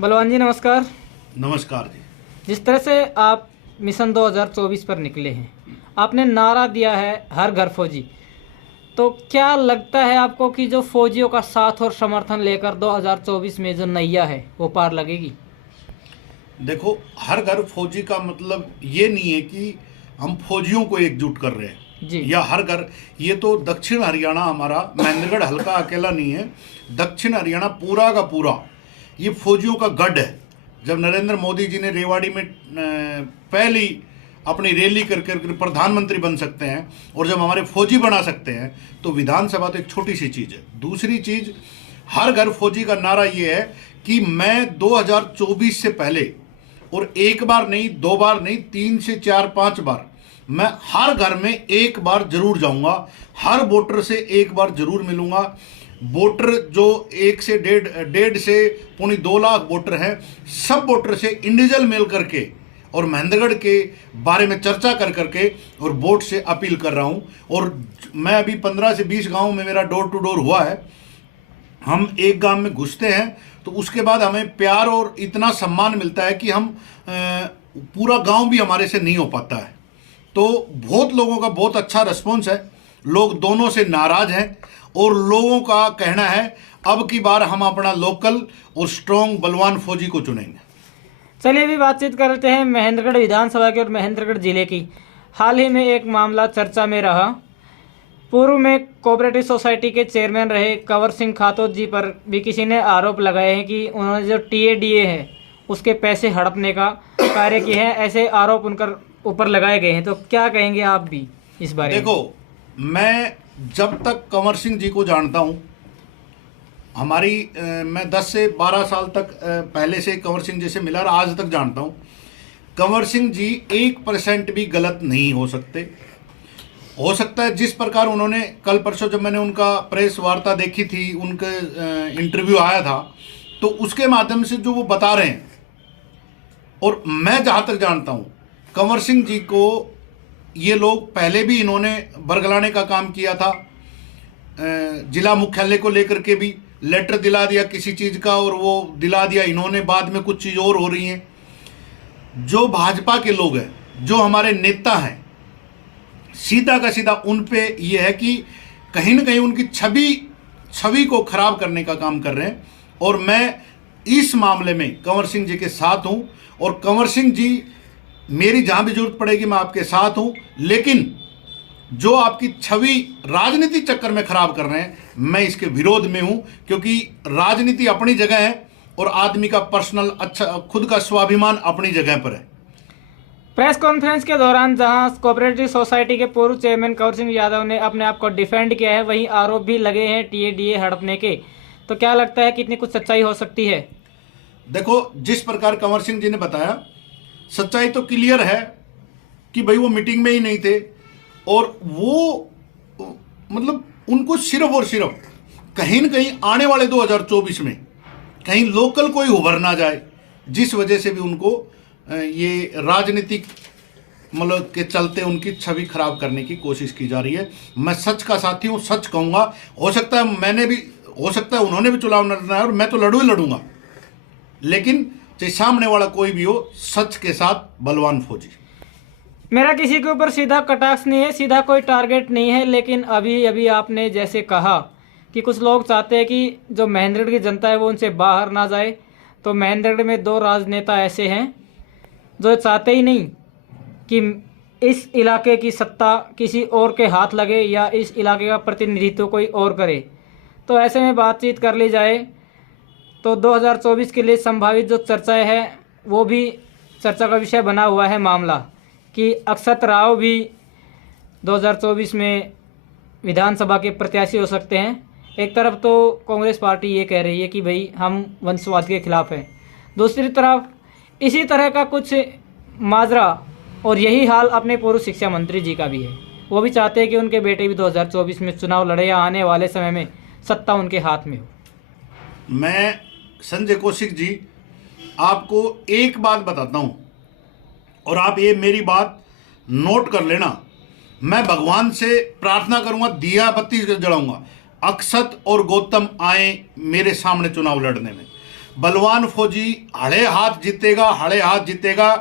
बलवान जी नमस्कार। नमस्कार जी। जिस तरह से आप मिशन 2024 पर निकले हैं, आपने नारा दिया है हर घर फौजी, तो क्या लगता है आपको कि जो फौजियों का साथ और समर्थन लेकर 2024 में जो नैया है वो पार लगेगी? देखो, हर घर फौजी का मतलब ये नहीं है कि हम फौजियों को एकजुट कर रहे हैं जी या हर घर। ये तो दक्षिण हरियाणा, हमारा महेंद्रगढ़ हल्का अकेला नहीं है, दक्षिण हरियाणा पूरा का पूरा ये फौजियों का गढ़ है। जब नरेंद्र मोदी जी ने रेवाड़ी में पहली अपनी रैली कर कर प्रधानमंत्री बन सकते हैं और जब हमारे फौजी बना सकते हैं, तो विधानसभा तो एक छोटी सी चीज़ है। दूसरी चीज़, हर घर फौजी का नारा ये है कि मैं 2024 से पहले, और एक बार नहीं, दो बार नहीं, 3 से 4 5 बार मैं हर घर में एक बार जरूर जाऊंगा, हर वोटर से एक बार जरूर मिलूंगा। वोटर जो 1 से 1.5 से 2.25 लाख वोटर हैं, सब वोटर से इंडिविजुअल मिल करके और महेंद्रगढ़ के बारे में चर्चा कर करके और वोट से अपील कर रहा हूं। और मैं अभी 15 से 20 गांव में मेरा डोर टू डोर हुआ है। हम एक गांव में घुसते हैं तो उसके बाद हमें प्यार और इतना सम्मान मिलता है कि हम पूरा गांव भी हमारे से नहीं हो पाता है। तो बहुत लोगों का बहुत अच्छा रिस्पॉन्स है, लोग दोनों से नाराज हैं और लोगों का कहना है अब की बार हम अपना लोकल और स्ट्रॉन्ग बलवान फौजी को चुनेंगे। चलिए अभी बातचीत करते हैं महेंद्रगढ़ विधानसभा की और महेंद्रगढ़ जिले की। हाल ही में एक मामला चर्चा में रहा। पूर्व में कोऑपरेटिव सोसाइटी के चेयरमैन रहे कंवर सिंह खातोत जी पर भी किसी ने आरोप लगाए हैं कि उन्होंने जो TADA है उसके पैसे हड़पने का कार्य किए हैं, ऐसे आरोप उनकर ऊपर लगाए गए हैं। तो क्या कहेंगे आप भी इस बारे में? देखो, मैं जब तक कंवर सिंह जी को जानता हूं, मैं 10 से 12 साल तक पहले से कंवर सिंह जी से मिला और आज तक जानता हूं। कंवर सिंह जी 1% भी गलत नहीं हो सकते। हो सकता है जिस प्रकार उन्होंने कल परसों जब मैंने उनका प्रेस वार्ता देखी थी, उनके इंटरव्यू आया था, तो उसके माध्यम से जो वो बता रहे हैं, और मैं जहाँ तक जानता हूँ कंवर सिंह जी को ये लोग पहले भी इन्होंने बरगलाने का काम किया था। जिला मुख्यालय को लेकर के भी लेटर दिला दिया किसी चीज़ का और वो दिला दिया इन्होंने, बाद में कुछ चीज़ और हो रही हैं। जो भाजपा के लोग हैं, जो हमारे नेता हैं, सीधा का सीधा उन पे ये है कि कहीं ना कहीं उनकी छवि को खराब करने का काम कर रहे हैं। और मैं इस मामले में कंवर सिंह जी के साथ हूं और कंवर सिंह जी, मेरी जहां भी जरूरत पड़ेगी मैं आपके साथ हूं। लेकिन जो आपकी छवि राजनीति चक्कर में खराब कर रहे हैं, मैं इसके विरोध में हूं, क्योंकि राजनीति अपनी जगह है और आदमी का पर्सनल अच्छा खुद का स्वाभिमान अपनी जगह पर है। प्रेस कॉन्फ्रेंस के दौरान जहां कोऑपरेटिव सोसाइटी के पूर्व चेयरमैन कंवर सिंह यादव ने अपने आप को डिफेंड किया है, वहीं आरोप भी लगे हैं TADA हड़पने के। तो क्या लगता है कितनी कुछ सच्चाई हो सकती है? देखो, जिस प्रकार कंवर सिंह जी ने बताया, सच्चाई तो क्लियर है कि भाई वो मीटिंग में ही नहीं थे और वो मतलब उनको सिर्फ और सिर्फ कहीं न कहीं आने वाले 2024 में कहीं लोकल कोई उभर ना जाए, जिस वजह से भी उनको ये राजनीतिक मतलब के चलते उनकी छवि खराब करने की कोशिश की जा रही है। मैं सच का साथी हूँ, सच कहूँगा। हो सकता है उन्होंने भी चुनाव लड़ना है और मैं तो लड़ूंगा, लेकिन चाहे सामने वाला कोई भी हो, सच के साथ बलवान फौजी। मेरा किसी के ऊपर सीधा कटाक्ष नहीं है, सीधा कोई टारगेट नहीं है, लेकिन अभी आपने जैसे कहा कि कुछ लोग चाहते हैं कि जो महेंद्रगढ़ की जनता है वो उनसे बाहर ना जाए। तो महेंद्रगढ़ में 2 राजनेता ऐसे हैं जो चाहते ही नहीं कि इस इलाके की सत्ता किसी और के हाथ लगे या इस इलाके का प्रतिनिधित्व कोई और करे। तो ऐसे में बातचीत कर ली जाए तो 2024 के लिए संभावित जो चर्चाएं हैं वो भी चर्चा का विषय बना हुआ है मामला कि अक्षत राव भी 2024 में विधानसभा के प्रत्याशी हो सकते हैं। एक तरफ तो कांग्रेस पार्टी ये कह रही है कि भाई हम वंशवाद के खिलाफ हैं, दूसरी तरफ इसी तरह का कुछ माजरा और यही हाल अपने पूर्व शिक्षा मंत्री जी का भी है। वो भी चाहते हैं कि उनके बेटे भी 2024 में चुनाव लड़े या आने वाले समय में सत्ता उनके हाथ में हो। मैं संजय कौशिक जी आपको एक बात बताता हूं और आप ये मेरी बात नोट कर लेना। मैं भगवान से प्रार्थना करूंगा, दिया बत्ती जलाऊंगा, अक्षत और गौतम आए मेरे सामने चुनाव लड़ने में। बलवान फौजी हड़े हाथ जीतेगा,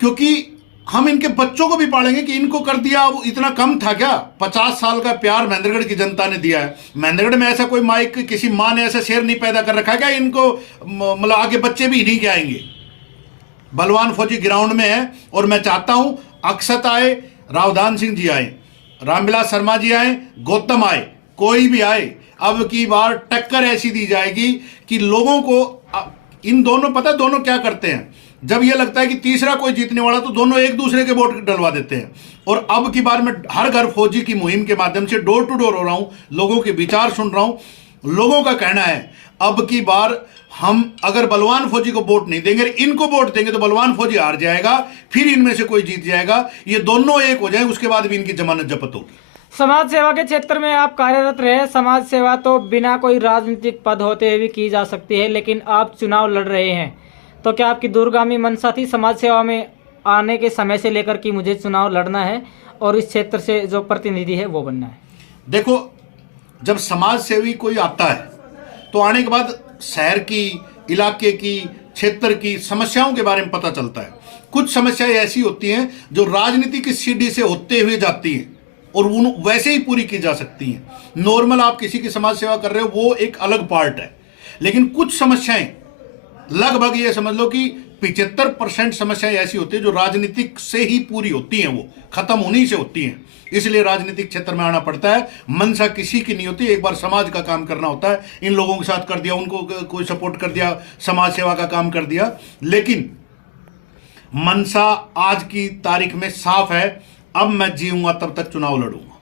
क्योंकि हम इनके बच्चों को भी पालेंगे कि इनको कर दिया, अब इतना कम था क्या? 50 साल का प्यार महेंद्रगढ़ की जनता ने दिया है। महेंद्रगढ़ में ऐसा कोई माइक किसी माँ ने ऐसा शेर नहीं पैदा कर रखा है क्या इनको मतलब आगे बच्चे भी नहीं के आएंगे? बलवान फौजी ग्राउंड में है और मैं चाहता हूं अक्षत आए, रावधान सिंह जी आए, रामविलास शर्मा जी आए, गौतम आए, कोई भी आए, अब की बार टक्कर ऐसी दी जाएगी कि लोगों को इन दोनों पता है दोनों क्या करते हैं, जब ये लगता है कि तीसरा कोई जीतने वाला तो दोनों एक दूसरे के वोट डलवा देते हैं। और अब की बार मैं हर घर फौजी की मुहिम के माध्यम से डोर टू डोर हो रहा हूं, लोगों के विचार सुन रहा हूं। लोगों का कहना है अब की बार हम अगर बलवान फौजी को वोट नहीं देंगे, इनको वोट देंगे तो बलवान फौजी हार जाएगा, फिर इनमें से कोई जीत जाएगा, ये दोनों एक हो जाए, उसके बाद भी इनकी जमानत जब्त होगी। समाज सेवा के क्षेत्र में आप कार्यरत रहे। समाज सेवा तो बिना कोई राजनीतिक पद होते हुए भी की जा सकती है, लेकिन आप चुनाव लड़ रहे हैं, तो क्या आपकी दूरगामी मंशा थी समाज सेवा में आने के समय से लेकर कि मुझे चुनाव लड़ना है और इस क्षेत्र से जो प्रतिनिधि है वो बनना है? देखो, जब समाज सेवी कोई आता है तो आने के बाद शहर की, इलाके की, क्षेत्र की समस्याओं के बारे में पता चलता है। कुछ समस्याएं ऐसी होती हैं जो राजनीति की सीढ़ी से होते हुए जाती हैं और उन वैसे ही पूरी की जा सकती हैं। नॉर्मल आप किसी की समाज सेवा कर रहे हो वो एक अलग पार्ट है, लेकिन कुछ समस्याएं लगभग ये समझ लो कि 75% समस्याएं ऐसी होती है जो राजनीतिक से ही पूरी होती हैं, वो खत्म होनी से होती हैं। इसलिए राजनीतिक क्षेत्र में आना पड़ता है। मंशा किसी की नहीं होती, एक बार समाज का काम करना होता है। इन लोगों के साथ कर दिया, उनको कोई सपोर्ट कर दिया, समाज सेवा का काम कर दिया, लेकिन मंशा आज की तारीख में साफ है, अब मैं जीऊंगा तब तक चुनाव लड़ूंगा।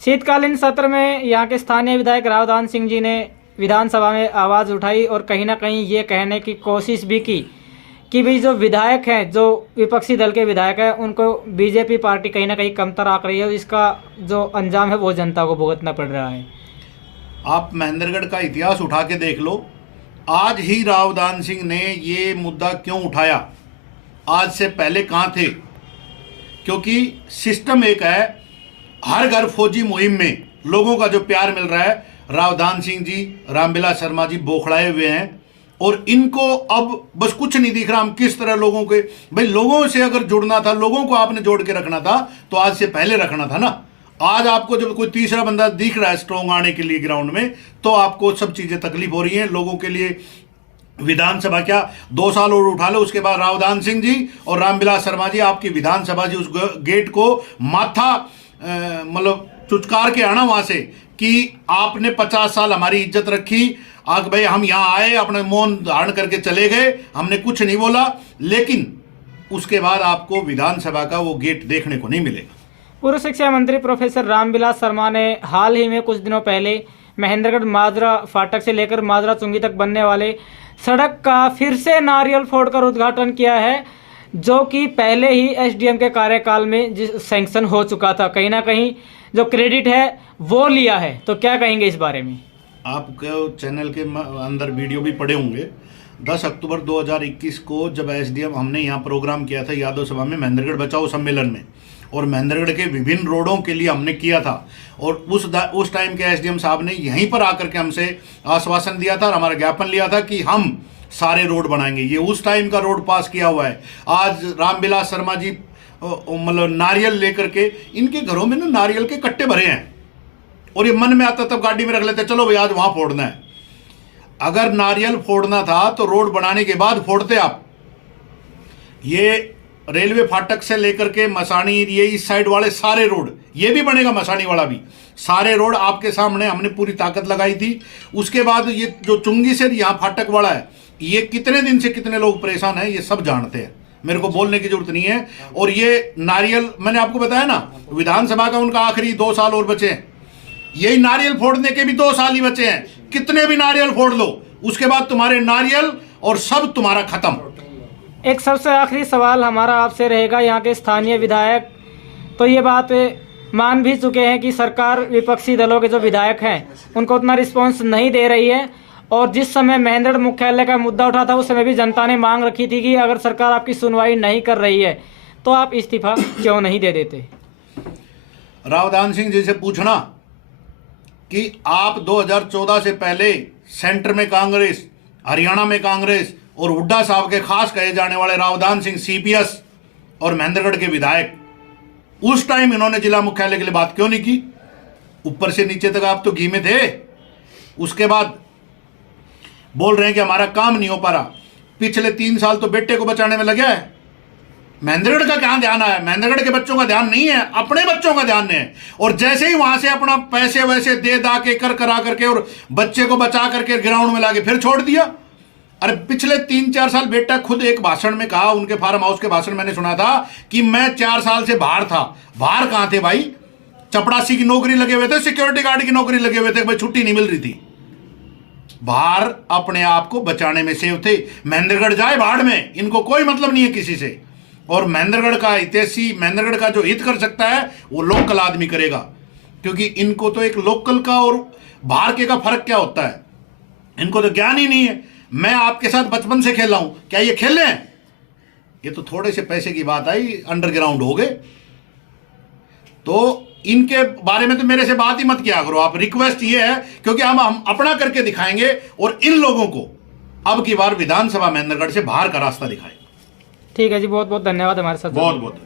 शीतकालीन सत्र में यहाँ के स्थानीय विधायक रावधान सिंह जी ने विधानसभा में आवाज़ उठाई और कहीं ना कहीं ये कहने की कोशिश भी की कि भाई जो विधायक हैं, जो विपक्षी दल के विधायक हैं, उनको बीजेपी पार्टी कहीं ना कहीं कमतर आंक रही है, इसका जो अंजाम है वो जनता को भुगतना पड़ रहा है। आप महेंद्रगढ़ का इतिहास उठा के देख लो, आज ही रावधान सिंह ने ये मुद्दा क्यों उठाया, आज से पहले कहाँ थे? क्योंकि सिस्टम एक है, हर घर फौजी मुहिम में लोगों का जो प्यार मिल रहा है, रावधान सिंह जी, रामविलास शर्मा जी बौखलाए हुए हैं और इनको अब बस कुछ नहीं दिख रहा। हम किस तरह लोगों के, भाई लोगों से अगर जुड़ना था, लोगों को आपने जोड़ के रखना था तो आज से पहले रखना था ना। आज आपको जब कोई तीसरा बंदा दिख रहा है स्ट्रॉन्ग आने के लिए ग्राउंड में, तो आपको सब चीजें तकलीफ हो रही हैं लोगों के लिए। विधानसभा क्या 2 साल और उठा लो, उसके बाद रावधान सिंह जी और रामविलास शर्मा जी आपकी विधानसभा जी उस गेट को माथा मतलब चुचकार के आना वहां से कि आपने 50 साल हमारी इज्जत रखी। आग भाई हम यहाँ आए, अपने मौन धारण करके चले गए, हमने कुछ नहीं बोला, लेकिन उसके बाद आपको विधानसभा का वो गेट देखने को नहीं मिलेगा। पूर्व शिक्षा मंत्री प्रोफेसर रामविलास शर्मा ने हाल ही में कुछ दिनों पहले महेंद्रगढ़ माजरा फाटक से लेकर माजरा चुंगी तक बनने वाले सड़क का फिर से नारियल फोड़कर उद्घाटन किया है, जो कि पहले ही एसडीएम के कार्यकाल में सैंक्शन हो चुका था। कहीं ना कहीं जो क्रेडिट है वो लिया है, तो क्या कहेंगे इस बारे में? आपके चैनल के अंदर वीडियो भी पड़े होंगे। 10 अक्टूबर 2021 को जब एसडीएम हमने यहाँ प्रोग्राम किया था यादव सभा में, महेंद्रगढ़ बचाओ सम्मेलन में, और महेंद्रगढ़ के विभिन्न रोडों के लिए हमने किया था, और उस टाइम के एसडीएम साहब ने यहीं पर आकर के हमसे आश्वासन दिया था और हमारा ज्ञापन लिया था कि हम सारे रोड बनाएंगे। ये उस टाइम का रोड पास किया हुआ है। आज रामविलास शर्मा जी मतलब नारियल लेकर के, इनके घरों में ना नारियल के कट्टे भरे हैं और ये मन में आता तब गाड़ी में रख लेते, चलो भाई आज वहां फोड़ना है। अगर नारियल फोड़ना था तो रोड बनाने के बाद फोड़ते आप। ये रेलवे फाटक से लेकर के मसानी, ये इस साइड वाले सारे रोड, ये भी बनेगा मसानी वाला भी, सारे रोड आपके सामने हमने पूरी ताकत लगाई थी। उसके बाद ये जो चुंगी से यहाँ फाटक वाला है, ये कितने दिन से कितने लोग परेशान हैं ये सब जानते हैं, मेरे को बोलने की जरूरत नहीं है। और ये नारियल मैंने आपको बताया ना, विधानसभा का उनका आखिरी 2 साल और बचे हैं, यही नारियल फोड़ने के भी 2 साल ही बचे हैं। कितने भी नारियल फोड़ लो, उसके बाद तुम्हारे नारियल और सब तुम्हारा खत्म। एक सबसे आखिरी सवाल हमारा आपसे रहेगा, यहाँ के स्थानीय विधायक तो ये बात मान भी चुके हैं कि सरकार विपक्षी दलों के जो विधायक हैं उनको उतना रिस्पॉन्स नहीं दे रही है, और जिस समय महेंद्रगढ़ मुख्यालय का मुद्दा उठा था उस समय भी जनता ने मांग रखी थी कि अगर सरकार आपकी सुनवाई नहीं कर रही है तो आप इस्तीफा क्यों नहीं दे देते? रावधान सिंह जी से पूछना कि आप 2014 से पहले सेंटर में कांग्रेस, हरियाणा में कांग्रेस और हुड्डा साहब के खास कहे जाने वाले रावदान सिंह सीपीएस और महेंद्रगढ़ के विधायक, उस टाइम इन्होंने जिला मुख्यालय के लिए बात क्यों नहीं की? ऊपर से नीचे तक आप तो घी में थे। उसके बाद बोल रहे हैं कि हमारा काम नहीं हो पा रहा। पिछले 3 साल तो बेटे को बचाने में लगे है। महेंद्रगढ़ का क्या ध्यान है? महेंद्रगढ़ के बच्चों का ध्यान नहीं है, अपने बच्चों का ध्यान है। और जैसे ही वहां से अपना पैसे वैसे दे दा के करा करके और बच्चे को बचा करके ग्राउंड में लाके फिर छोड़ दिया। अरे पिछले 3-4 साल बेटा खुद एक भाषण में कहा, उनके फार्म हाउस के भाषण मैंने सुना था कि मैं 4 साल से बाहर था। बाहर कहां थे भाई? चपड़ासी की नौकरी लगे हुए थे, सिक्योरिटी गार्ड की नौकरी लगे हुए थे, भाई छुट्टी नहीं मिल रही थी। बाहर अपने आप को बचाने में सेव थे। महेंद्रगढ़ जाए बाढ़ में, इनको कोई मतलब नहीं है किसी से। और महेंद्रगढ़ का हितैषी, महेंद्रगढ़ का जो हित कर सकता है वो लोकल आदमी करेगा, क्योंकि इनको तो एक लोकल का और बाहर के का फर्क क्या होता है इनको तो ज्ञान ही नहीं है। मैं आपके साथ बचपन से खेला हूं, क्या ये खेले हैं? ये तो थोड़े से पैसे की बात आई, अंडरग्राउंड हो गए। तो इनके बारे में तो मेरे से बात ही मत किया करो आप। रिक्वेस्ट ये है, क्योंकि हम अपना करके दिखाएंगे और इन लोगों को अब की बार विधानसभा महेंद्रगढ़ से बाहर का रास्ता दिखाएंगे। ठीक है जी, बहुत बहुत धन्यवाद हमारे साथ। बहुत बहुत